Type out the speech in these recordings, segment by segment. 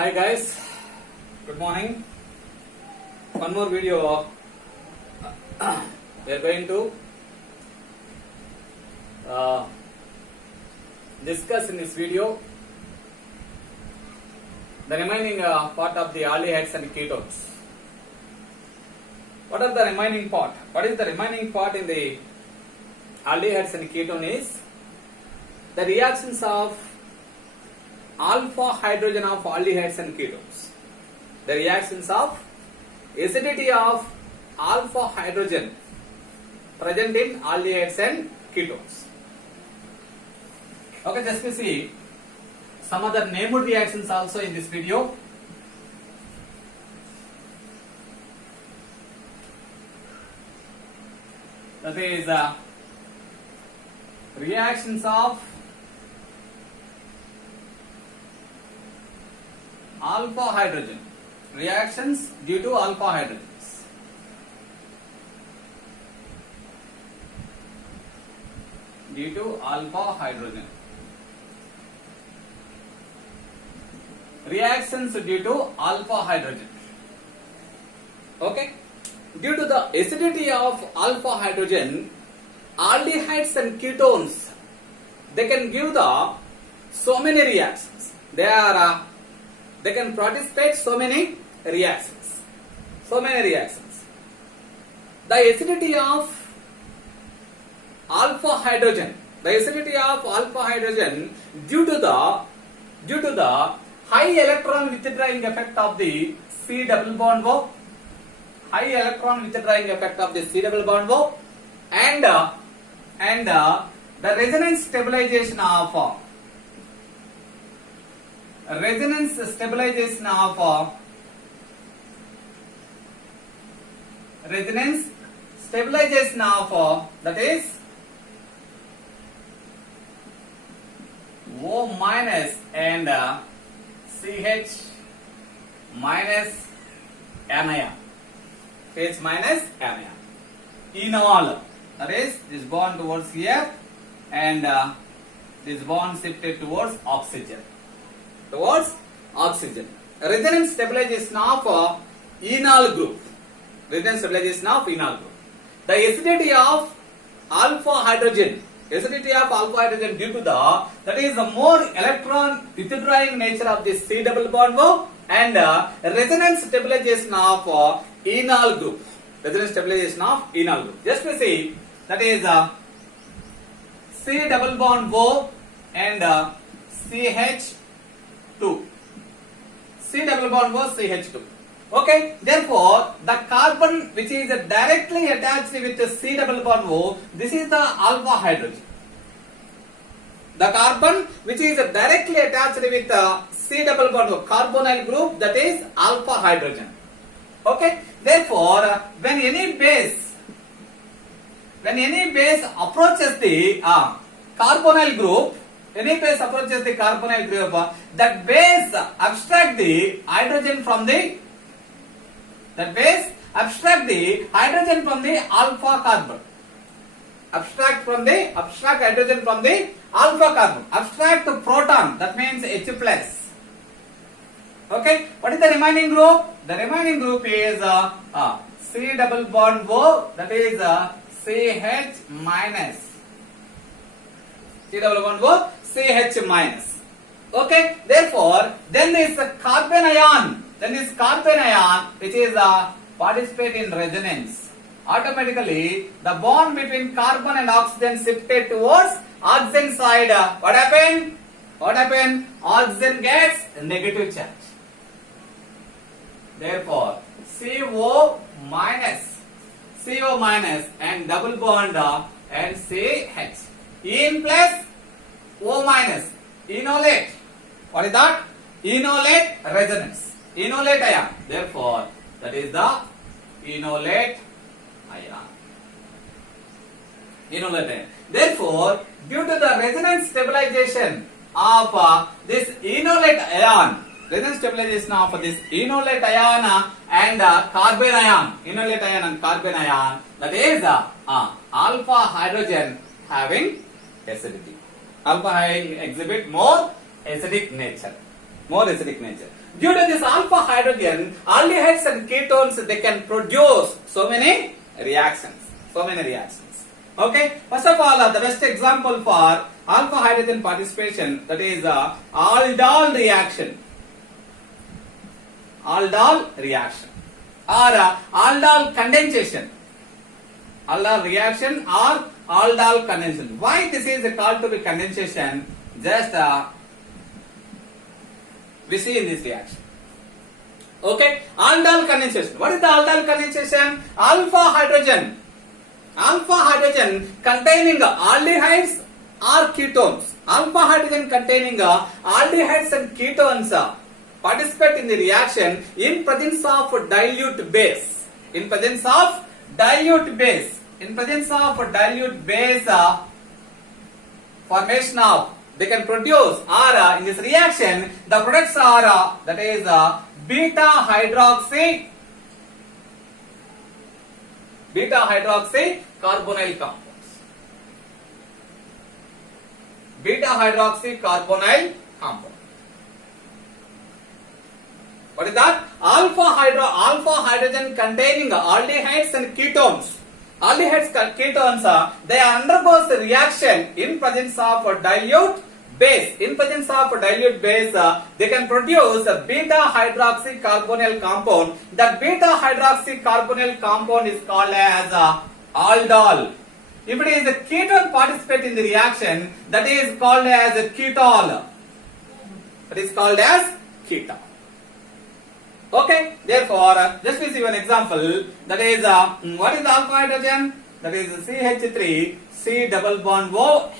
Hi guys, good morning. One more video. We are going to discuss in this video the remaining part of the aldehydes and ketones. What are the remaining part? What is the remaining part in the aldehydes and ketone is the reactions of alpha hydrogen of aldehydes and ketones. The reactions of acidity of alpha hydrogen present in aldehydes and ketones. Okay, just to see some other named reactions also in this video. That is reactions of alpha hydrogen, reactions due to alpha hydrogens. Due to alpha hydrogen. Reactions due to alpha hydrogen. Okay? Due to the acidity of alpha hydrogen, aldehydes and ketones, they can give the so many reactions. They can participate so many reactions. So many reactions. The acidity of alpha hydrogen, due to the high electron withdrawing effect of the C double bond O, and the resonance stabilization of that is O minus and CH minus anion. CH minus anion. Enol, that is this bond towards here and this bond shifted towards oxygen. Resonance stabilization of enol group. The acidity of alpha hydrogen due to that is the more electron withdrawing nature of the C double bond O and resonance stabilization of enol group. Just to see, that is C double bond O and CH2. C double bond O, CH2. Okay, therefore the carbon which is directly attached with the C double bond O, this is the alpha hydrogen. The carbon which is directly attached with the C double bond O, carbonyl group, that is alpha hydrogen. Okay, therefore when any base approaches the carbonyl group, that base abstract the hydrogen from the alpha carbon. Abstract hydrogen from the alpha carbon. Abstract proton, that means H plus. Okay, what is the remaining group? The remaining group is C double bond O, that is CH minus. C double bond O, CH minus. Okay, therefore, then this carbon ion which is participate in resonance. Automatically, the bond between carbon and oxygen shifted towards oxygen side. What happened? Oxygen gets negative charge. Therefore, CO minus and double bond and CH. En plus O minus. Enolate. What is that? Enolate resonance. Enolate ion. Therefore, that is the enolate ion. Therefore, due to the resonance stabilization of this enolate ion, and carbon ion, that is alpha hydrogen having acidity. Alpha exhibit more acidic nature. more acidic nature. Due to this alpha hydrogen, aldehydes and ketones, they can produce so many reactions. Okay, first of all, the best example for alpha hydrogen participation, that is aldol reaction. Aldol reaction or aldol condensation. Aldol reaction or aldol condensation. Why this is called to be condensation? Just we see in this reaction. Okay, aldol condensation. What is the aldol condensation? Alpha hydrogen containing aldehydes or ketones. Alpha hydrogen containing aldehydes and ketones participate in the reaction in presence of dilute base. In presence of dilute base formation of, they can produce or in this reaction the products are that is beta hydroxy carbonyl compounds. Beta hydroxy carbonyl compound. What is that? Alpha hydrogen containing aldehydes and ketones. Aldehydes ketones they undergoes the reaction in presence of dilute base. In presence of dilute base, they can produce a beta hydroxy carbonyl compound. That beta hydroxy carbonyl compound is called as aldol. If it is a ketone participate in the reaction, that is called as a ketol. That is called as ketol. Okay, therefore, just we see one example. That is, what is the alpha hydrogen? That is CH3 C double bond OH.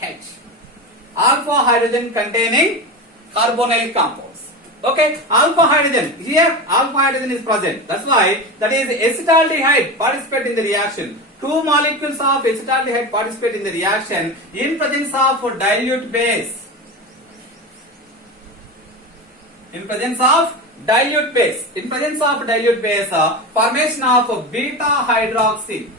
Alpha hydrogen containing carbonyl compounds. Okay, alpha hydrogen. Here, alpha hydrogen is present. That's why that is acetaldehyde participate in the reaction. Two molecules of acetaldehyde participate in the reaction in presence of dilute base. In presence of dilute base, formation of beta hydroxy.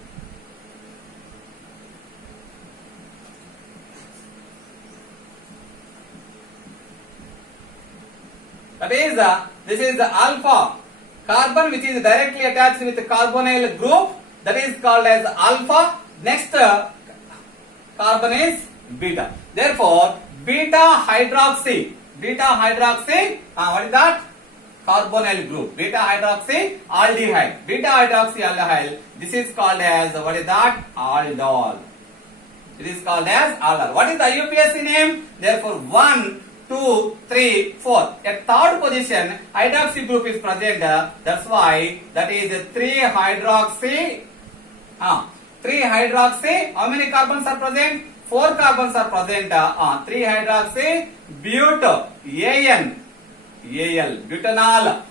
That is, this is the alpha carbon which is directly attached with the carbonyl group. That is called as alpha. Next carbon is beta. Therefore, beta hydroxy. What is that? Carbonyl group. Beta hydroxy aldehyde. This is called as, what is that? Aldol. It is called as aldol. What is the IUPAC name? Therefore, 1, 2, 3, 4. At third position, hydroxy group is present. That's why that is 3-hydroxy. 3-hydroxy. How many carbons are present? 4 carbons are present. 3-hydroxy butanol. Butanol.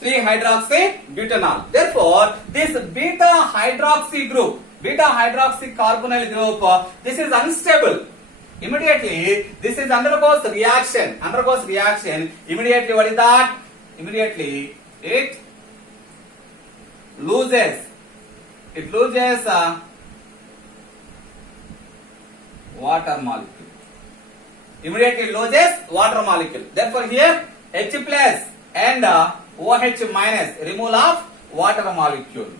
3-hydroxy butanol. Therefore, this beta hydroxy group, beta hydroxy carbonyl group, this is unstable. Immediately, this is undergoes reaction. Immediately, what is that? Immediately, it loses. Water molecule. Immediately loses water molecule. Therefore, here H plus and OH minus, removal of water molecule.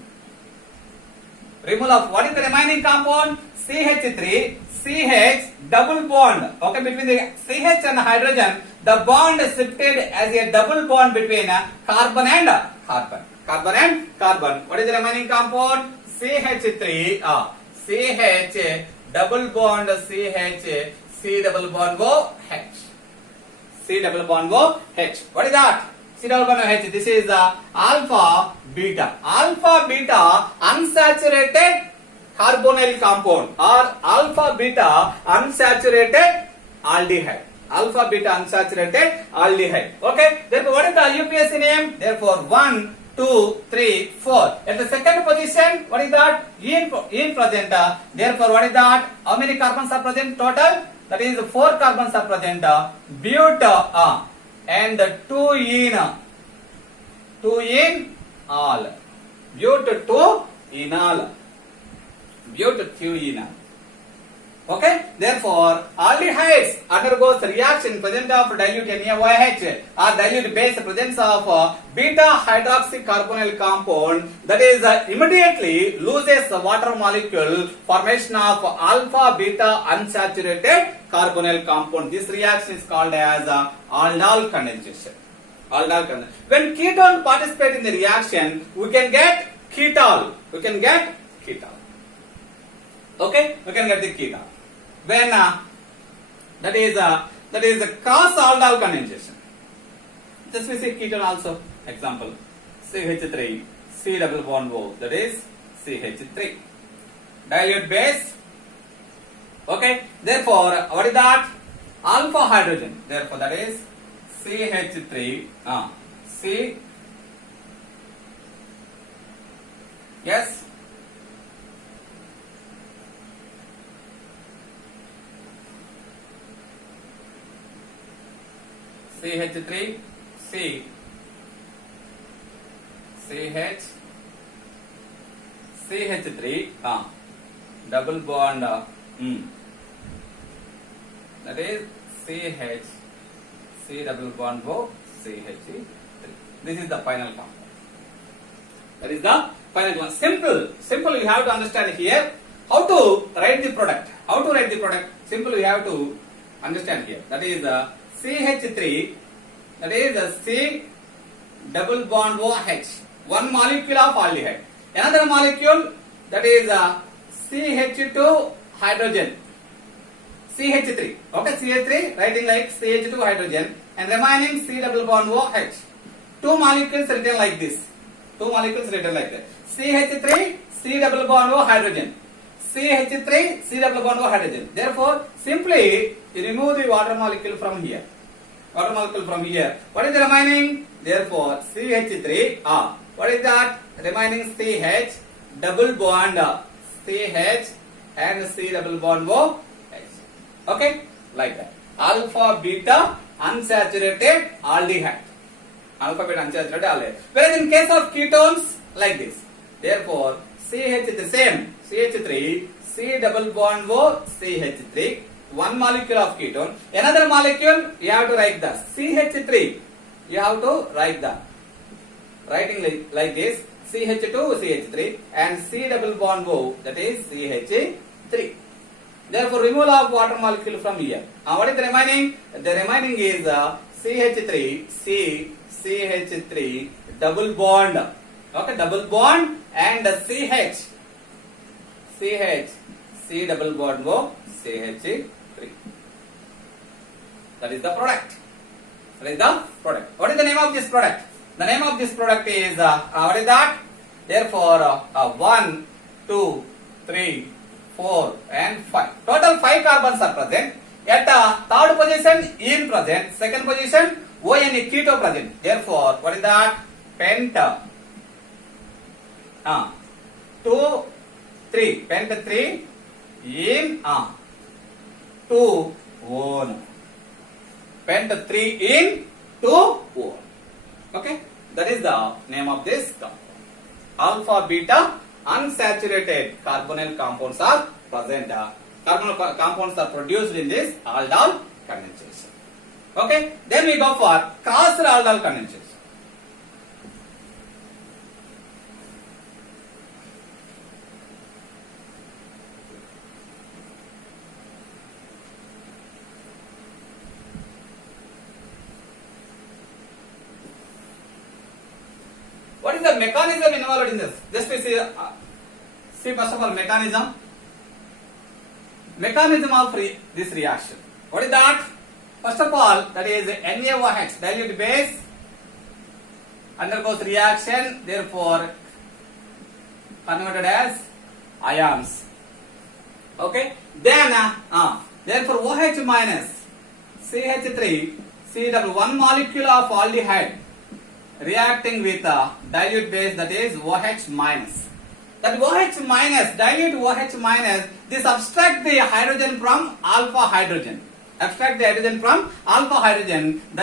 What is the remaining compound? CH3, CH double bond. Okay, between the CH and hydrogen, the bond is shifted as a double bond between carbon and carbon. What is the remaining compound? CH3, CH double bond CH, C double bond OH. What is that? C double bond OH. This is alpha beta. Unsaturated carbonyl compound or alpha beta unsaturated aldehyde. Okay. Therefore, what is the IUPAC name? Therefore, 1, 2, 3, 4. At the second position, what is that? In present. Therefore, what is that? How many carbons are present total? That is 4 carbons are present. Buta and 2 in all. Okay, therefore aldehydes undergoes reaction presence of dilute NaOH or dilute base presence of beta hydroxycarbonyl compound, that is immediately loses water molecule, formation of alpha beta unsaturated carbonyl compound. This reaction is called as aldol condensation. Aldol condensation. When ketone participate in the reaction, we can get ketol. Okay, we can get the ketol. When that is cross aldol condensation. Just we see ketone also. Example, CH3, C double bond O, that is CH3. Dilute base. Okay, therefore what is that? Alpha hydrogen. Therefore that is CH3. C. Yes. CH3, C, CH, CH3, double bond, that is CH, C double bond O, CH3. This is the final compound. That is the final one. Simple. You have to understand here how to write the product. Simple. You have to understand here. That is the CH3, that is the C double bond OH, one molecule of aldehyde. Another molecule, that is CH2 hydrogen, CH3. Okay, CH3 writing like CH2 hydrogen and remaining C double bond OH. Two molecules written like this. CH3 C double bond O hydrogen. CH3 C double bond O hydrogen. Therefore, simply you remove the water molecule from here. What is the remaining? Therefore, CH3. What is that? Remaining CH double bond CH and C double bond O H. Okay, like that. Alpha beta unsaturated aldehyde. Whereas in case of ketones, like this. Therefore, CH the same. CH3 C double bond O CH3. One molecule of ketone. Another molecule, you have to write the CH3. Writing like this. CH2, CH3 and C double bond O, that is CH3. Therefore, removal of water molecule from here. What is the remaining? The remaining is CH3, C, CH3, double bond. Okay, double bond and CH, C double bond O, CH3. That is the product. What is the name of this product? The name of this product is, what is that? Therefore, 1, 2, 3, 4 and 5. Total 5 carbons are present. At third position, ene present. Second position, ONE keto present. Therefore, what is that? Penta. 2, 3. Penta 3. Ene 2 one. Penta 3 in 2 one. Okay, that is the name of this compound. Alpha beta unsaturated carbonyl compounds are present. Carbonyl compounds are produced in this aldol condensation. Okay, then we go for cross aldol condensation. What is the mechanism involved in this? Just we see first of all mechanism of this reaction. What is that? First of all, that is NaOH, dilute base, undergoes reaction, therefore converted as ions. Okay, then therefore OH minus CH3 C double one molecule of aldehyde reacting with dilute base, that is OH minus. That OH minus, dilute OH minus, this abstract the hydrogen from alpha hydrogen. The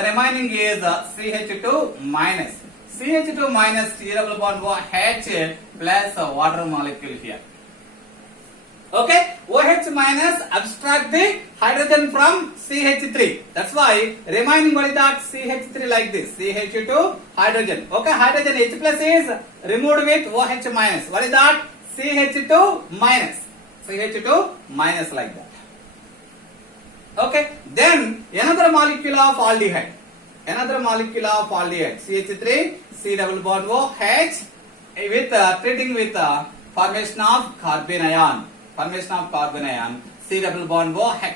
remaining is CH2 minus. CH2 minus C double bond OH plus water molecule here. Okay, OH minus abstract the hydrogen from CH3. That's why remaining what is that? CH3 like this. CH2 hydrogen. Okay, hydrogen H plus is removed with OH minus. What is that? CH2 minus. CH2 minus like that. Okay, then another molecule of aldehyde. Another molecule of aldehyde. CH3, C double bond OH with treating with formation of carbon ion. Formation of carbon ion, C double bond OH.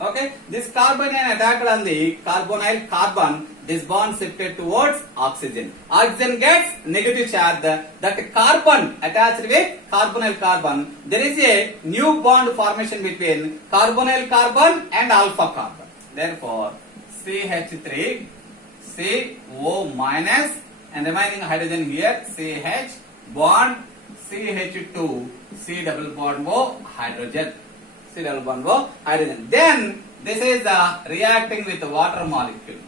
Okay, this carbon ion attacked on the carbonyl carbon, this bond shifted towards oxygen. Oxygen gets negative charge. That carbon attached with carbonyl carbon, there is a new bond formation between carbonyl carbon and alpha carbon. Therefore, CH3, CO minus, and remaining hydrogen here, CH bond CH2, C double bond O hydrogen. C double bond O hydrogen. Then this is reacting with the water molecule.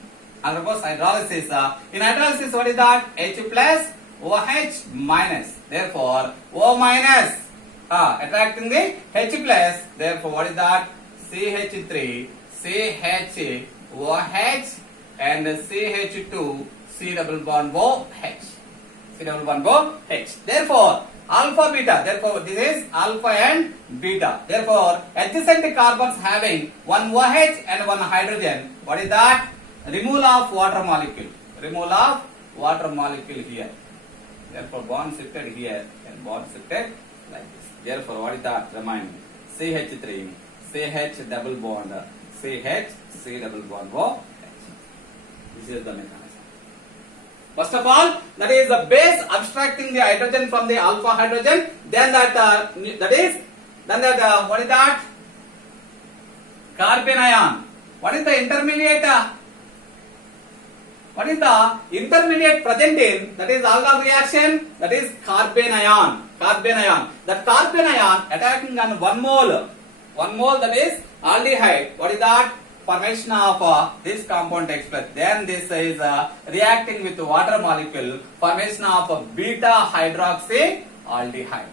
Undergoes hydrolysis. In hydrolysis, what is that? H plus OH minus. Therefore, O minus attracting the H plus. Therefore, what is that? CH3, CH OH and CH2, C double bond OH. C double bond OH. Therefore, alpha beta. Therefore, this is alpha and beta. Therefore, adjacent carbons having one OH and one hydrogen. What is that? Removal of water molecule. Removal of water molecule here. Therefore, bond shifted here and bond shifted like this. Therefore, what is that? Remaining CH3, CH double bond, CH, C double bond OH. This is the mechanism. First of all, that is the base abstracting the hydrogen from the alpha hydrogen. Then what is that? Carbon ion. What is the intermediate? What is the intermediate present in? That is aldol reaction. That is carbon ion. Carbon ion. That carbon ion attacking on 1 mole. 1 mole, that is aldehyde. What is that? Formation of this compound takes place. Then this is reacting with the water molecule. Formation of beta hydroxy aldehyde.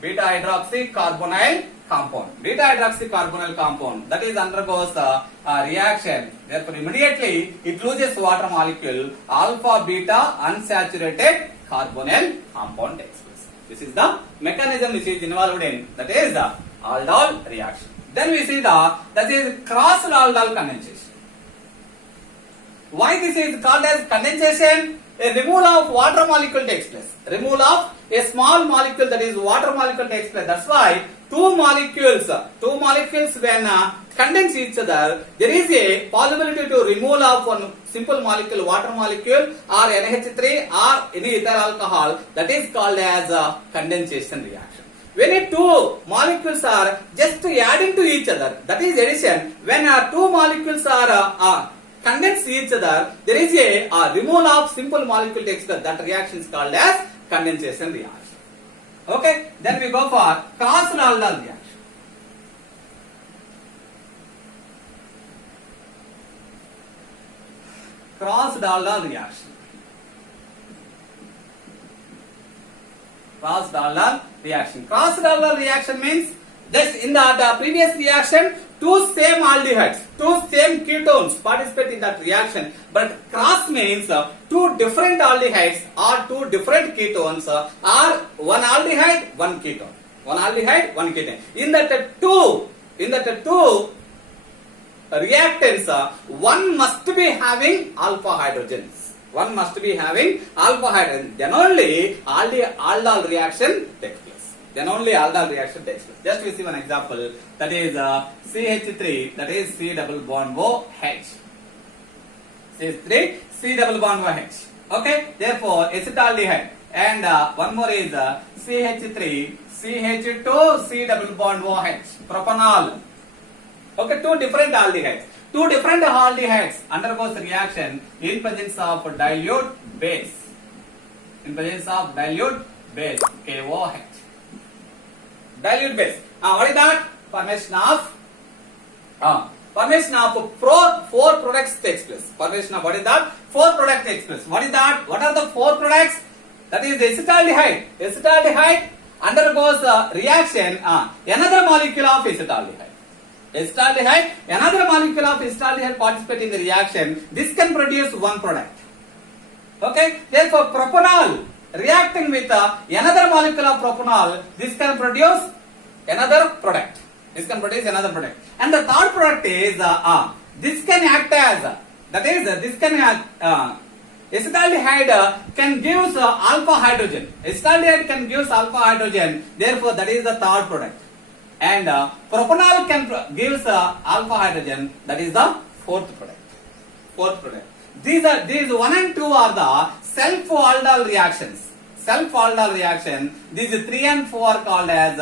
Beta hydroxy carbonyl compound. Beta hydroxy carbonyl compound. That is undergoes reaction. Therefore, immediately it loses water molecule. Alpha beta unsaturated carbonyl compound takes place. This is the mechanism which is involved in. That is the aldol reaction. Then we see that is crossed aldol condensation. Why this is called as condensation? A removal of water molecule takes place. Removal of a small molecule, that is water molecule, takes place. That's why two molecules when condense each other, there is a possibility to removal of one simple molecule, water molecule, or NH3 or any ether alcohol. That is called as a condensation reaction. When two molecules are just adding to each other, that is addition. When two molecules are condense each other, there is a removal of simple molecule takes place. That reaction is called as condensation reaction. Okay, then we go for crossed aldol reaction. Crossed aldol reaction. Crossed aldol reaction. Crossed aldol reaction means just in the previous reaction, two same aldehydes, two same ketones participate in that reaction. But cross means two different aldehydes or two different ketones or one aldehyde, one ketone. One aldehyde, one ketone. In that two reactants, one must be having alpha hydrogens. One must be having alpha hydrogen. Then only aldol reaction takes place. Then only aldol reaction takes place. Just we see one example. That is CH3. That is C double bond OH. CH3 C double bond OH. Okay. Therefore, acetaldehyde. And one more is CH3 CH2 C double bond OH. Propanol. Okay. Two different aldehydes. Two different aldehydes undergoes reaction in presence of dilute base. In presence of dilute base, KOH. Dilute base. What is that? Formation of four products takes place. Formation of what is that? 4 products takes place. What is that? What are the 4 products? That is acetaldehyde. Acetaldehyde, undergoes a reaction, another molecule of acetaldehyde. Acetaldehyde, another molecule of acetaldehyde participate in the reaction. This can produce one product. Okay, therefore propanol reacting with another molecule of propanol, this can produce another product. This can produce another product. And the third product is this can act as this can acetaldehyde can give alpha hydrogen. Acetaldehyde can give alpha hydrogen. Therefore, that is the third product. And propanol can gives alpha hydrogen. That is the fourth product. Fourth product. These 1 and 2 are the self-aldol reactions. Self-aldol reaction. These 3 and 4 are called as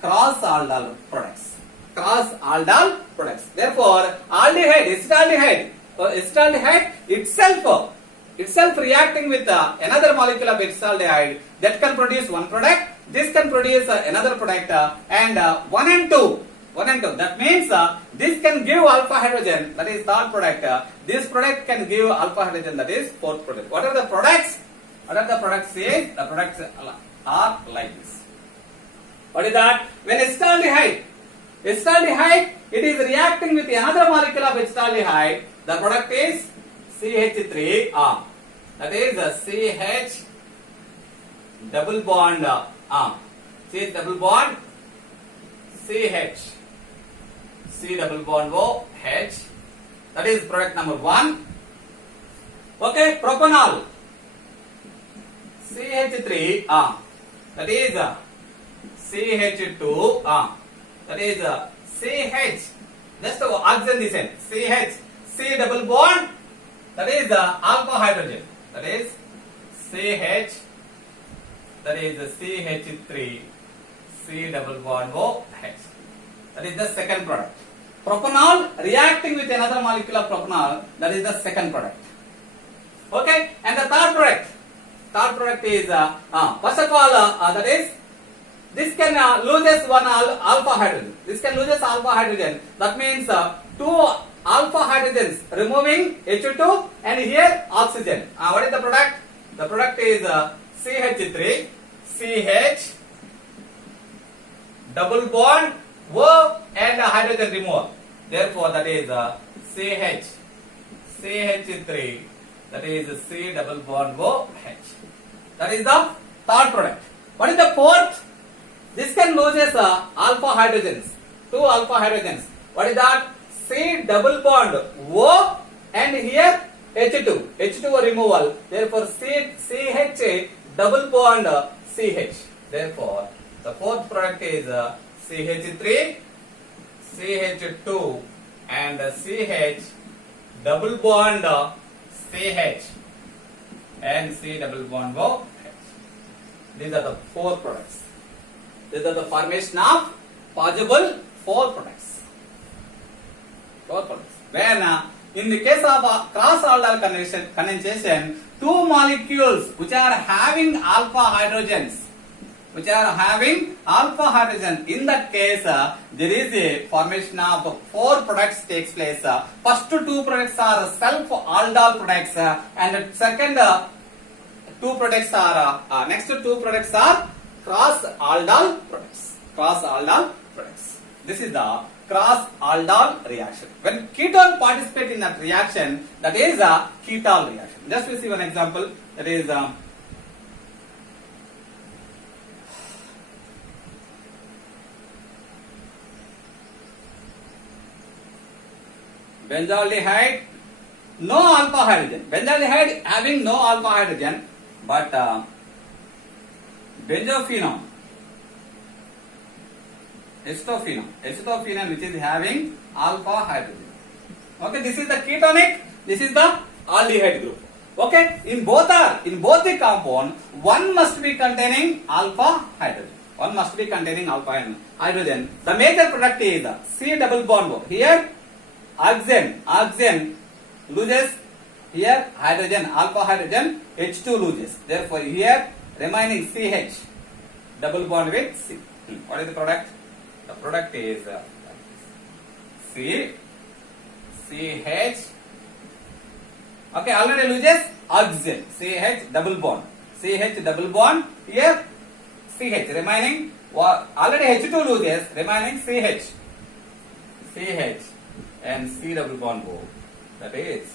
cross-aldol products. Cross-aldol products. Therefore, aldehyde, acetaldehyde itself reacting with another molecule of acetaldehyde, that can produce one product. This can produce another product, and 1 and 2. That means this can give alpha hydrogen, that is third product. This product can give alpha hydrogen, that is fourth product. What are the products? What are the products? Say the products are like this. What is that? When acetaldehyde, it is reacting with another molecule of acetaldehyde. The product is CH3. That is CH double bond CH double bond CH. C double bond OH. That is product number 1. Okay, propanol. CH3. That is CH2. That is CH. Just oxygen this end. CH. C double bond. That is alpha hydrogen. That is CH. That is CH3. C double bond OH. That is the second product. Propanol reacting with another molecule of propanol. That is the second product. Okay, and the third product. Third product is first of all that is this can loses one alpha hydrogen. This can loses alpha hydrogen. That means 2 alpha hydrogens removing H2 and here oxygen. What is the product? The product is CH3, CH double bond O and hydrogen removal. Therefore, that is CH3. That is C double bond OH. That is the third product. What is the fourth? This can loses alpha hydrogens. 2 alpha hydrogens. What is that? C double bond O and here H2. H2 removal. Therefore, CH double bond CH. Therefore, the fourth product is CH3, CH2 and CH double bond CH and C double bond OH. These are the 4 products. These are the formation of possible 4 products. 4 products. When in the case of cross-aldol condensation, 2 molecules which are having alpha hydrogens, in that case there is a formation of 4 products takes place. First 2 products are self-aldol products and the second 2 products are next 2 products are cross-aldol products. This is the cross-aldol reaction. When ketone participate in that reaction, that is a ketone reaction. Just we see one example. That is benzaldehyde, no alpha hydrogen. Benzaldehyde having no alpha hydrogen, but benzophenone, acetophenone which is having alpha hydrogen. Okay, this is the ketonic, this is the aldehyde group. Okay, in both the compound, one must be containing alpha hydrogen. The major product is C double bond. Here oxygen loses, here hydrogen, alpha hydrogen, H2 loses. Therefore, here remaining CH double bond with C. What is the product? The product is CH. Okay, already loses oxygen, CH double bond. Here CH remaining. Already H2 loses, remaining CH. CH and C double bond O. That is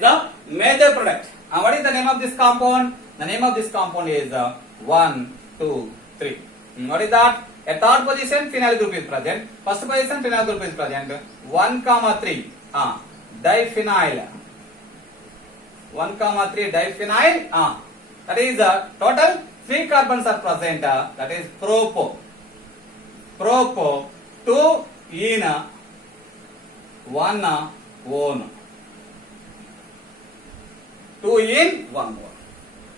the major product. What is the name of this compound? The name of this compound is 1, 2, 3. What is that? At third position, phenyl group is present. First position, phenyl group is present. 1, 3. Diphenyl. 1, 3 diphenyl. That is total 3 carbons are present. That is propo. Propo 2 in 1 one. 2 in 1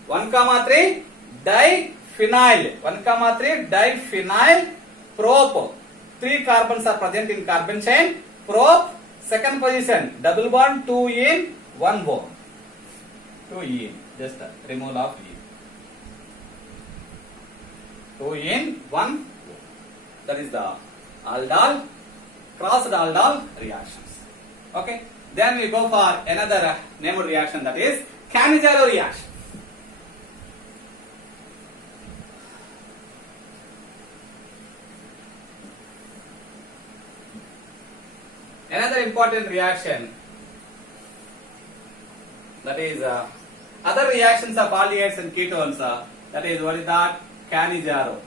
1, 3 diphenyl. 1, 3 diphenyl prop. 3 carbons are present in carbon chain. Prop second position double bond 2 in 1 bond. 2 in just remove of E. 2 in 1. That is the aldol crossed aldol reactions. Okay. Then we go for another named reaction, that is Cannizzaro reaction. Another important reaction, that is other reactions of aldehydes and ketones. That is, what is that? Cannizzaro.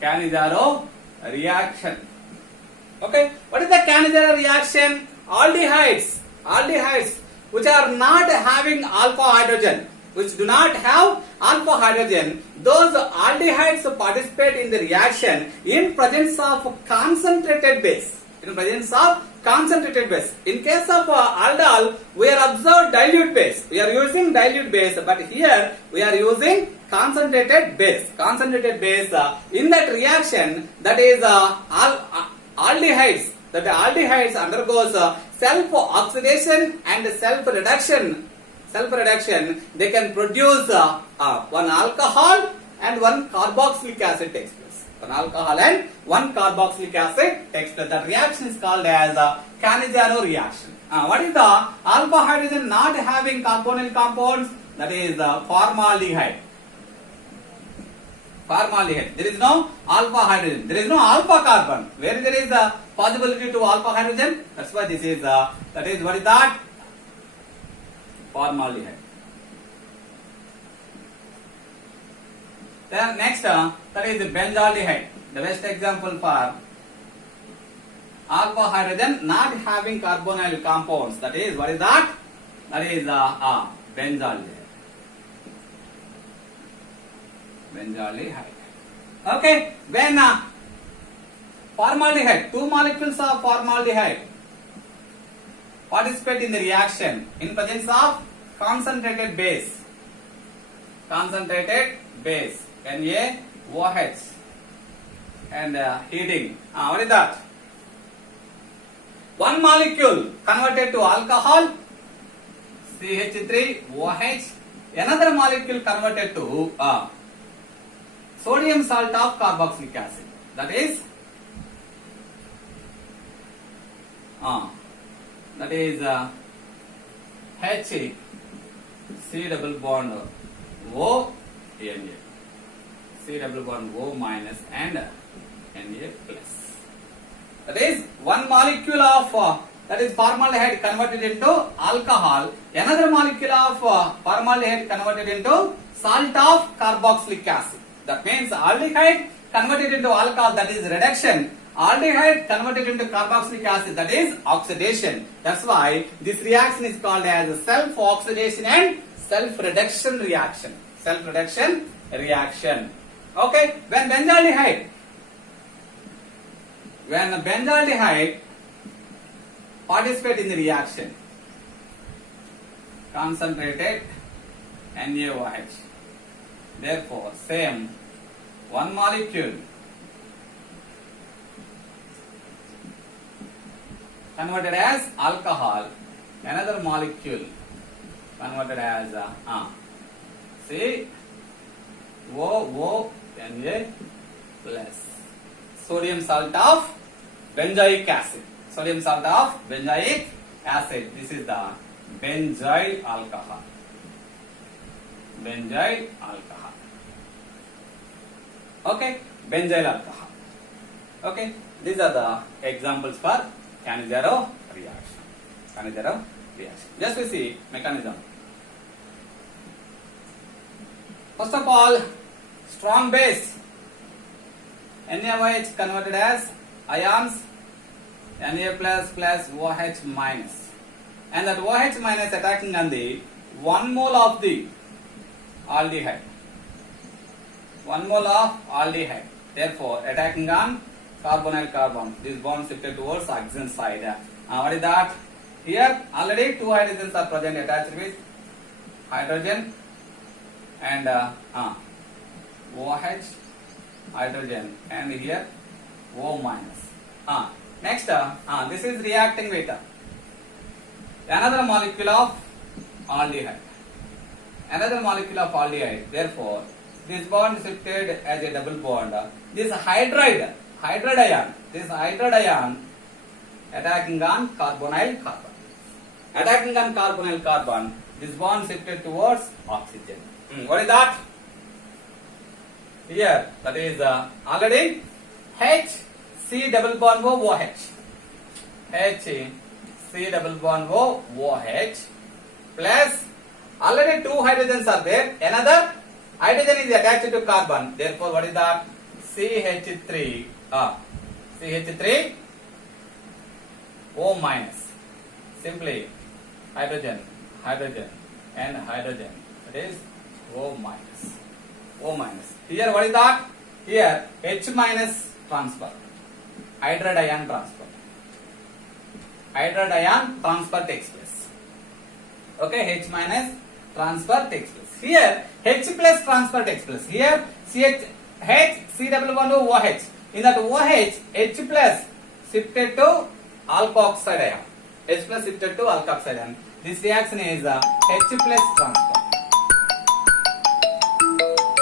Cannizzaro reaction. Okay, what is the Cannizzaro reaction? Aldehydes which are not having alpha hydrogen, which do not have alpha hydrogen, those aldehydes participate in the reaction in presence of concentrated base. In presence of concentrated base. In case of aldol, we are observed dilute base. We are using dilute base, but here we are using concentrated base. Concentrated base in that reaction, that is aldehydes. That the aldehydes undergoes self-oxidation and self-reduction. Self-reduction, they can produce one alcohol and one carboxylic acid takes place. One alcohol and one carboxylic acid takes place. The reaction is called as Cannizzaro reaction. What is the alpha hydrogen not having carbonyl compounds? That is formaldehyde. Formaldehyde. There is no alpha hydrogen. There is no alpha carbon. Where there is a possibility to alpha hydrogen? That's why this is that is, what is that? Formaldehyde. Then next, that is benzaldehyde. The best example for alpha hydrogen not having carbonyl compounds. That is, what is that? That is benzaldehyde. Benzaldehyde. Okay, when formaldehyde, 2 molecules of formaldehyde participate in the reaction in presence of concentrated base. Concentrated base, NaOH, and heating. What is that? One molecule converted to alcohol, CH3OH. Another molecule converted to sodium salt of carboxylic acid. That is H C double bond O Na. C double bond O minus and Na plus. That is one molecule of that is formaldehyde converted into alcohol. Another molecule of formaldehyde converted into salt of carboxylic acid. That means aldehyde converted into alcohol, that is reduction. Aldehyde converted into carboxylic acid, that is oxidation. That's why this reaction is called as self-oxidation and self-reduction reaction. Self-reduction reaction. Okay, when benzaldehyde participate in the reaction, concentrated NaOH. Therefore, same one molecule converted as alcohol, another molecule converted as COONA plus sodium salt of benzoic acid. Sodium salt of benzoic acid. This is the benzyl alcohol. Benzyl alcohol. Okay, benzyl alcohol. Okay, these are the examples for Cannizzaro reaction. Cannizzaro reaction. Just we see mechanism. First of all, strong base. NaOH converted as ions, Na plus plus OH minus, and that OH minus attacking on the 1 mole of the aldehyde. 1 mole of aldehyde. Therefore, attacking on carbonyl carbon. This bond shifted towards oxygen side. What is that? Here already 2 hydrogens are present attached with hydrogen and OH hydrogen, and here O minus. Next, this is reacting with another molecule of aldehyde. Another molecule of aldehyde. Therefore, this bond shifted as a double bond. This hydride ion. This hydride ion attacking on carbonyl carbon. Attacking on carbonyl carbon. This bond shifted towards oxygen. What is that? Here, that is already H C double bond O OH. H C double bond O OH plus already 2 hydrogens are there. Another hydrogen is attached to carbon. Therefore, what is that? CH3. CH3 O minus. Simply hydrogen, hydrogen, and hydrogen. That is O minus. O minus. Here, what is that? Here, H minus transfer. Hydride ion transfer. Hydride ion transfer takes place. Okay, H minus transfer takes place. Here, H plus transfer takes place. Here, H C double bond OH. In that OH, H plus shifted to alkoxide ion. H plus shifted to alkoxide ion. This reaction is H plus transfer.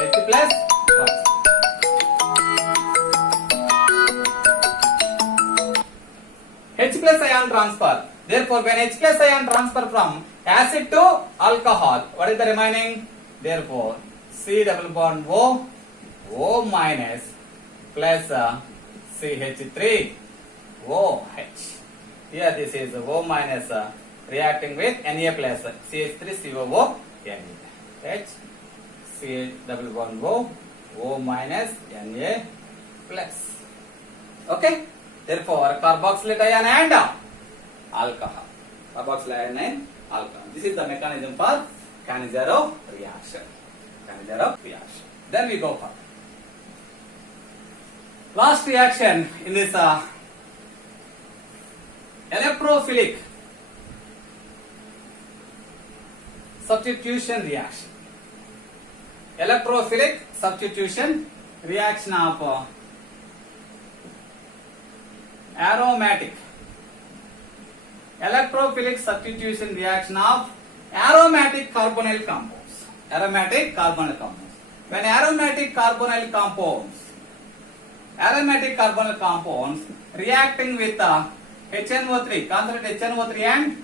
H plus transfer. H plus ion transfer. Therefore, when H plus ion transfer from acid to alcohol, what is the remaining? Therefore, C double bond O, O minus plus CH3 OH. Here this is O minus reacting with Na plus CH3 COO Na. H C double bond O, O minus Na plus. Okay. Therefore, carboxylate ion and alcohol. Carboxylate ion and alcohol. This is the mechanism for Cannizzaro reaction. Cannizzaro reaction. Then we go for last reaction in this electrophilic substitution reaction. Electrophilic substitution reaction of aromatic. Electrophilic substitution reaction of aromatic carbonyl compounds. Aromatic carbonyl compounds. When aromatic carbonyl compounds reacting with HNO3, concentrate HNO3 and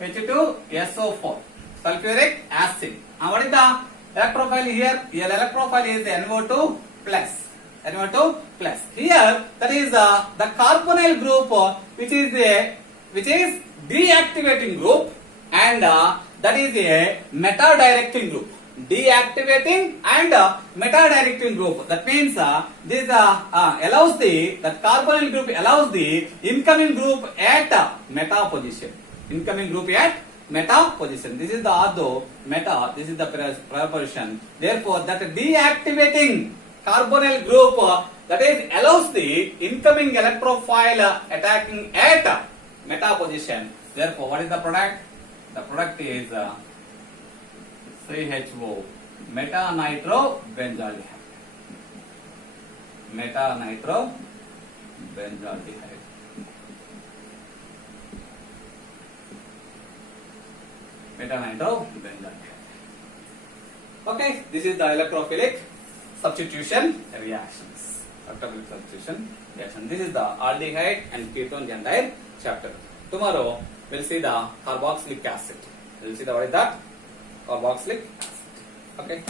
H2SO4, sulfuric acid. What is the electrophile here? Here electrophile is NO2 plus. NO2 plus. Here that is the carbonyl group which is deactivating group, and that is a meta-directing group. Deactivating and meta-directing group. That means this allows that carbonyl group allows the incoming group at meta position. Incoming group at meta position. This is the ortho meta. This is the prior position. Therefore, that deactivating carbonyl group that is allows the incoming electrophile attacking at meta position. Therefore, what is the product? The product is CHO, meta-nitro-benzaldehyde. Meta-nitro-benzaldehyde. Meta-nitro-benzaldehyde. Okay, this is the electrophilic substitution reactions. Electrophilic substitution reaction. This is the aldehyde and ketone entire chapter. Tomorrow we'll see the carboxylic acid. We'll see the what is that? Carboxylic acid. Okay.